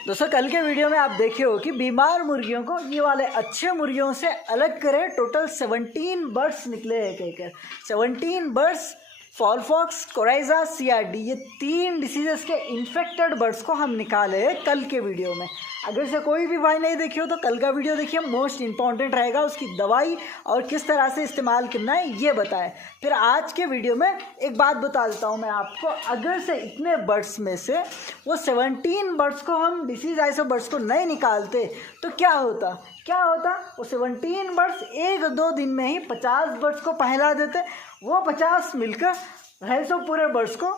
दोस्तों कल के वीडियो में आप देखे हो कि बीमार मुर्गियों को ये वाले अच्छे मुर्गियों से अलग करें। टोटल 17 बर्ड्स निकले हैं कहकर 17 बर्ड्स फॉलफॉक्स, कोराइजा, सीआरडी, ये 3 डिसीजेस के इन्फेक्टेड बर्ड्स को हम निकाले हैं कल के वीडियो में। अगर से कोई भी भाई नहीं देखी हो तो कल का वीडियो देखिए, मोस्ट इंपॉर्टेंट रहेगा। उसकी दवाई और किस तरह से इस्तेमाल करना है ये बताएं। फिर आज के वीडियो में एक बात बता देता हूँ मैं आपको, अगर से इतने बर्ड्स में से वो 17 बर्ड्स को हम डिसीज आइसो बर्ड्स को नहीं निकालते तो क्या होता वो 17 बर्ड्स 1-2 दिन में ही 50 बर्ड्स को पहला देते। वो 50 मिलकर 250 पूरे बर्ड्स को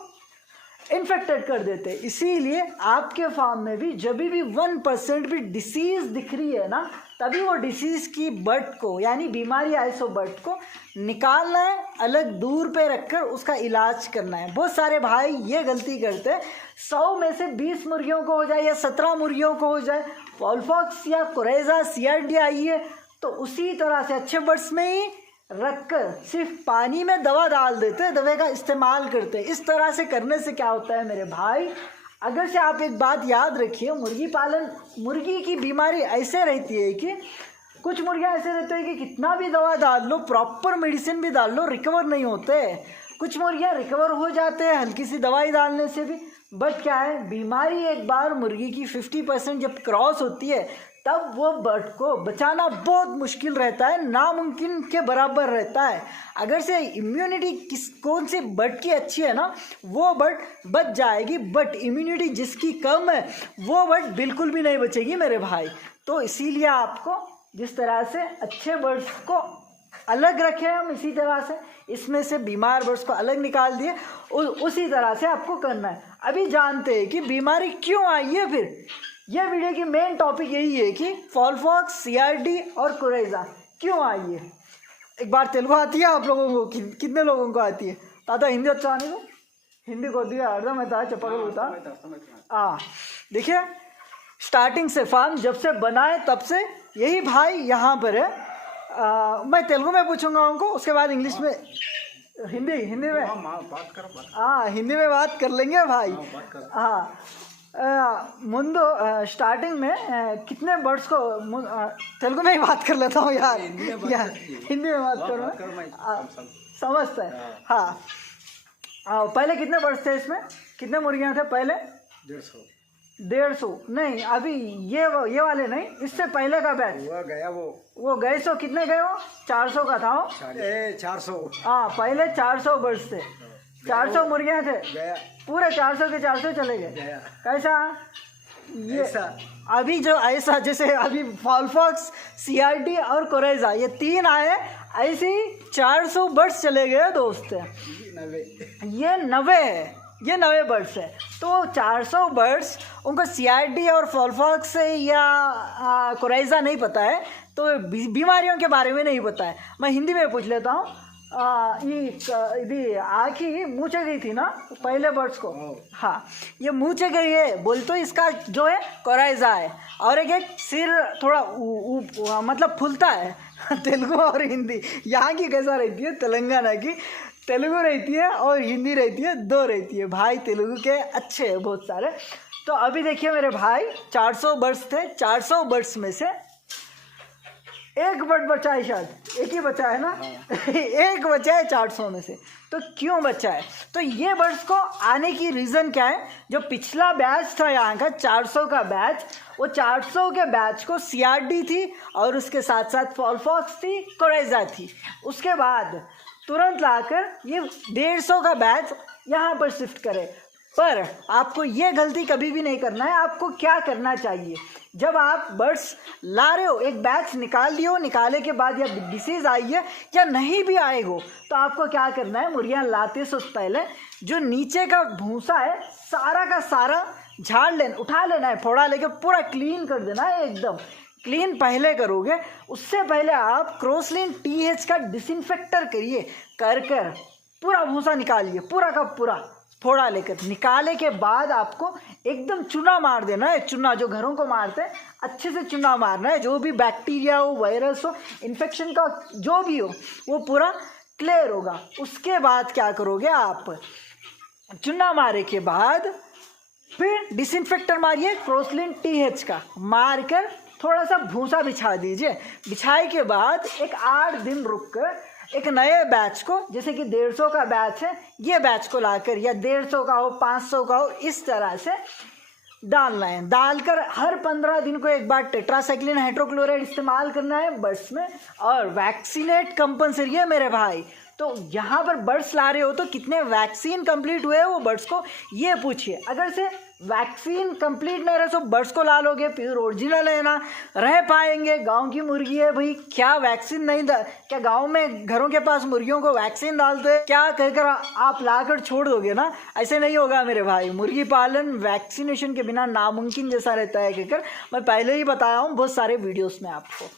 इन्फेक्टेड कर देते। इसीलिए आपके फार्म में भी जब भी 1% भी डिसीज़ दिख रही है ना, तभी वो डिसीज़ की बर्ड को यानी बीमारी आइसो बर्ड को निकालना है, अलग दूर पे रखकर उसका इलाज करना है। बहुत सारे भाई ये गलती करते हैं, 100 में से 20 मुर्गियों को हो जाए या 17 मुर्गियों को हो जाए फॉलफॉक्स या कोरेजा सीआरडी आई है तो उसी तरह से अच्छे बर्ड्स में ही रखकर सिर्फ पानी में दवा डाल देते हैं, दवा का इस्तेमाल करते हैं। इस तरह से करने से क्या होता है मेरे भाई, अगर से आप एक बात याद रखिए, मुर्गी की बीमारी ऐसे रहती है कि कुछ मुर्गियाँ ऐसे रहते हैं कि कितना भी दवा डाल लो, प्रॉपर मेडिसिन भी डाल लो, रिकवर नहीं होते। कुछ मुर्गियाँ रिकवर हो जाते हैं हल्की सी दवाई डालने से भी। बट क्या है, बीमारी एक बार मुर्गी की 50% जब क्रॉस होती है तब वो बर्ड को बचाना बहुत मुश्किल रहता है, नामुमकिन के बराबर रहता है। अगर से इम्यूनिटी कौन सी बर्ड की अच्छी है ना, वो बर्ड बच जाएगी, बट इम्यूनिटी जिसकी कम है वो बर्ड बिल्कुल भी नहीं बचेगी मेरे भाई। तो इसीलिए आपको जिस तरह से अच्छे बर्ड्स को अलग रखे हम, इसी तरह से इसमें से बीमार बर्ड्स को अलग निकाल दिए, उसी तरह से आपको करना है। अभी जानते हैं कि बीमारी क्यों आई है। फिर यह वीडियो की मेन टॉपिक यही है कि फॉलफॉक्स, सीआरडी और कोरेजा क्यों आई है। एक बार तेलुगु आती है आप लोगों को? कितने लोगों को आती है? ताता हिंदी अच्छा आने को हिंदी को दिया अर्धा मैं था चपा। देखिए स्टार्टिंग से फार्म जब से बनाए तब से यही भाई यहाँ पर है। मैं तेलुगु में पूछूंगा उनको, उसके बाद इंग्लिश में हिंदी में हिंदी में बात कर लेंगे भाई। मुंदो स्टार्टिंग में कितने बर्ड्स को तेलुगु में ही बात कर लेता हूँ यार, हिंदी में बात करूँ समझता है। हाँ, पहले कितने बर्ड्स थे इसमें, कितने मुर्गियाँ थे पहले? 150 नहीं, अभी ये वाले नहीं, इससे पहले का बैच वो गए। सो कितने गए? वो 400 का था वो 400। हाँ, पहले 400 बर्ड्स थे, 400 मुर्गियाँ थे, पूरे 400 के 400 चले गए। कैसा ये अभी जो ऐसा जैसे अभी फॉलफॉक्स, सीआरडी और कोरेजा ये 3 आए, ऐसे ही 400 बर्ड्स चले गए दोस्त। ये 90 बर्ड्स है। तो 400 बर्ड्स उनको सीआरडी और फॉलफॉक्स से या कोरेजा नहीं पता है, तो बीमारियों के बारे में नहीं पता है। मैं हिंदी में पूछ लेता हूँ। ये आँखी मुँचे गई थी ना पहले बर्ड्स को। हाँ, ये मुँचे गई है बोल तो इसका जो है कोराइजा है। और एक सिर थोड़ा मतलब फूलता है। तेलुगु और हिंदी यहाँ की कैसा रहती है, तेलंगाना की तेलुगु रहती है और हिंदी रहती है, 2 रहती है भाई। तेलुगु के अच्छे हैं बहुत सारे। तो अभी देखिए मेरे भाई 400 बर्ड्स थे, 400 बर्ड्स में से एक बर्ड बचा है, शायद एक ही बचा है ना। एक बचा है 400 में से। तो क्यों बचा है? तो ये बर्ड्स को आने की रीज़न क्या है, जो पिछला बैच था यहाँ का 400 का बैच, वो 400 के बैच को सीआरडी थी और उसके साथ साथ फॉलफॉक्स थी, कोरेजा थी। उसके बाद तुरंत लाकर ये 150 का बैच यहाँ पर शिफ्ट करे। पर आपको ये गलती कभी भी नहीं करना है। आपको क्या करना चाहिए, जब आप बर्ड्स ला रहे हो, एक बैच निकाल दियो, निकाले के बाद या डिसीज़ आई है या नहीं भी आए हो, तो आपको क्या करना है, मुर्गियाँ लाते से पहले जो नीचे का भूसा है सारा का सारा झाड़ लेना, उठा लेना है, फोड़ा लेके पूरा क्लीन कर देना है। एकदम क्लीन पहले करोगे, उससे पहले आप क्रोसलिन TH का डिसइंफेक्टर करिए, कर पूरा भूसा निकालिए, पूरा का पूरा फोड़ा लेकर। निकाले के बाद आपको एकदम चूना मार देना है, चूना जो घरों को मारते हैं अच्छे से चूना मारना है। जो भी बैक्टीरिया हो, वायरस हो, इन्फेक्शन का जो भी हो, वो पूरा क्लियर होगा। उसके बाद क्या करोगे आप, चूना मारे के बाद फिर डिसइंफेक्टर मारिए क्रोसलिन TH का, मारकर थोड़ा सा भूसा बिछा दीजिए। बिछाए के बाद एक 8 दिन रुक कर एक नए बैच को, जैसे कि 150 का बैच है, ये बैच को लाकर, या 150 का हो 500 का हो, इस तरह से डालना है। डालकर हर 15 दिन को एक बार टेट्रासाइक्लिन हाइड्रोक्लोराइड इस्तेमाल करना है बर्ड्स में। और वैक्सीनेट कंपल्सरी है मेरे भाई। तो यहाँ पर बर्ड्स ला रहे हो तो कितने वैक्सीन कंप्लीट हुए वो बर्ड्स को ये पूछिए। अगर से वैक्सीन कंप्लीट नहीं रहे तो बर्ड्स को ला लोगे, प्योर ओरिजिनल है ना, रह पाएंगे। गांव की मुर्गी है भाई, क्या वैक्सीन नहीं क्या गांव में घरों के पास मुर्गियों को वैक्सीन डालते हैं क्या कहकर आप लाकर छोड़ दोगे ना? ऐसे नहीं होगा मेरे भाई। मुर्गी पालन वैक्सीनेशन के बिना नामुमकिन जैसा रहता है कहकर मैं पहले ही बताया हूँ बहुत सारे वीडियोस में आपको।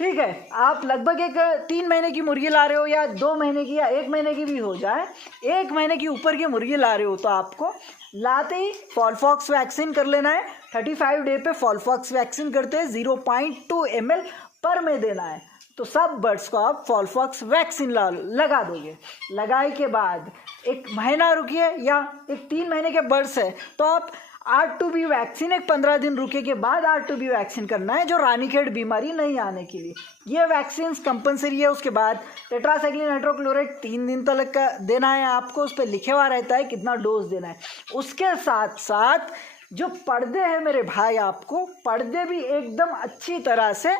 ठीक है, आप लगभग एक 3 महीने की मुर्गी ला रहे हो, या 2 महीने की, या 1 महीने की भी हो जाए, 1 महीने की ऊपर की मुर्गी ला रहे हो तो आपको लाते ही फॉलफॉक्स वैक्सीन कर लेना है। 35 डे पे फॉलफॉक्स वैक्सीन करते हैं, 0.2 ml पर में देना है। तो सब बर्ड्स को आप फॉलफॉक्स वैक्सीन लगा दोगे। लगाए के बाद 1 महीना रुकिए, या एक 3 महीने के बर्ड्स है तो आप R2B वैक्सीन एक 15 दिन रुके के बाद R2B वैक्सीन करना है, जो रानीखेत बीमारी नहीं आने के लिए। ये वैक्सीन कंपलसरी है। उसके बाद टेट्रासाइक्लिन हाइड्रोक्लोराइड 3 दिन तक का देना है आपको, उस पर लिखे हुआ रहता है कितना डोज देना है। उसके साथ साथ जो पर्दे हैं मेरे भाई, आपको पर्दे भी एकदम अच्छी तरह से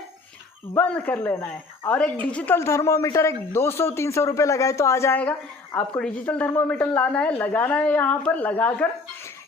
बंद कर लेना है। और एक डिजिटल थर्मोमीटर, एक 200-300 रुपये लगाए तो आ जाएगा। आपको डिजिटल थर्मोमीटर लाना है, लगाना है, यहाँ पर लगाकर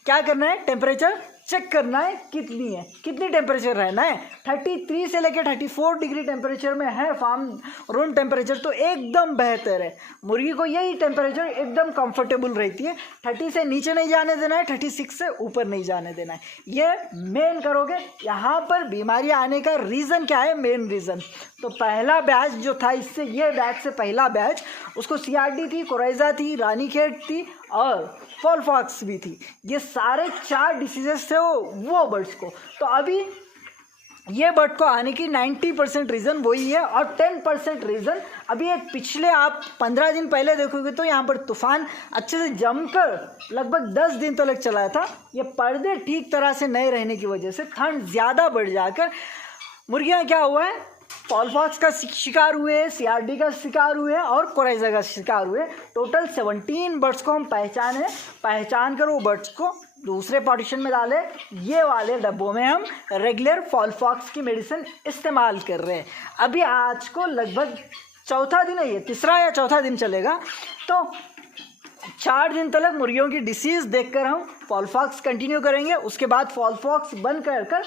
क्या करना है, टेम्परेचर चेक करना है कितनी टेम्परेचर रहना है। 33 से लेकर 34 डिग्री टेम्परेचर में है फार्म रूम टेम्परेचर तो एकदम बेहतर है। मुर्गी को यही टेम्परेचर एकदम कंफर्टेबल रहती है। 30 से नीचे नहीं जाने देना है, 36 से ऊपर नहीं जाने देना है। ये मेन करोगे। यहाँ पर बीमारी आने का रीज़न क्या है, मेन रीज़न तो पहला बैच जो था, इससे ये बैच से पहला बैच, उसको CRD थी, कोराइजा थी, रानीखेत थी और फॉलफॉक्स भी थी। ये सारे 4 डिसीजेस थे वो बर्ड्स को। तो अभी ये बर्ड को आने की 90% रीज़न वही है। और 10% रीज़न अभी एक पिछले आप 15 दिन पहले देखोगे तो यहाँ पर तूफान अच्छे से जमकर लगभग 10 दिन तक चला था। ये पर्दे ठीक तरह से नहीं रहने की वजह से ठंड ज़्यादा बढ़ जाकर मुर्गियाँ क्या हुआ है, फॉलफॉक्स का शिकार हुए, CRD का शिकार हुए और कोराइजा का शिकार हुए। टोटल 17 बर्ड्स को हम पहचान कर वो बर्ड्स को दूसरे पार्टीशन में डाले। ये वाले डब्बों में हम रेगुलर फॉलफॉक्स की मेडिसिन इस्तेमाल कर रहे हैं। अभी आज को लगभग चौथा दिन है, ये तीसरा या चौथा दिन चलेगा। तो 4 दिन तक मुर्गियों की डिसीज़ देखकर हम फॉलफॉक्स कंटिन्यू करेंगे। उसके बाद फॉलफॉक्स बंद कर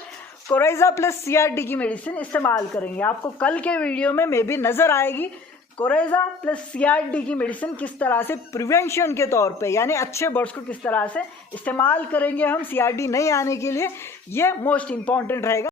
कोराइजा प्लस CRD की मेडिसिन इस्तेमाल करेंगे। आपको कल के वीडियो में मे भी नज़र आएगी कोराइजा प्लस CRD की मेडिसिन किस तरह से प्रिवेंशन के तौर पे, यानी अच्छे बर्ड्स को किस तरह से इस्तेमाल करेंगे हम CRD नहीं आने के लिए। ये मोस्ट इम्पॉर्टेंट रहेगा।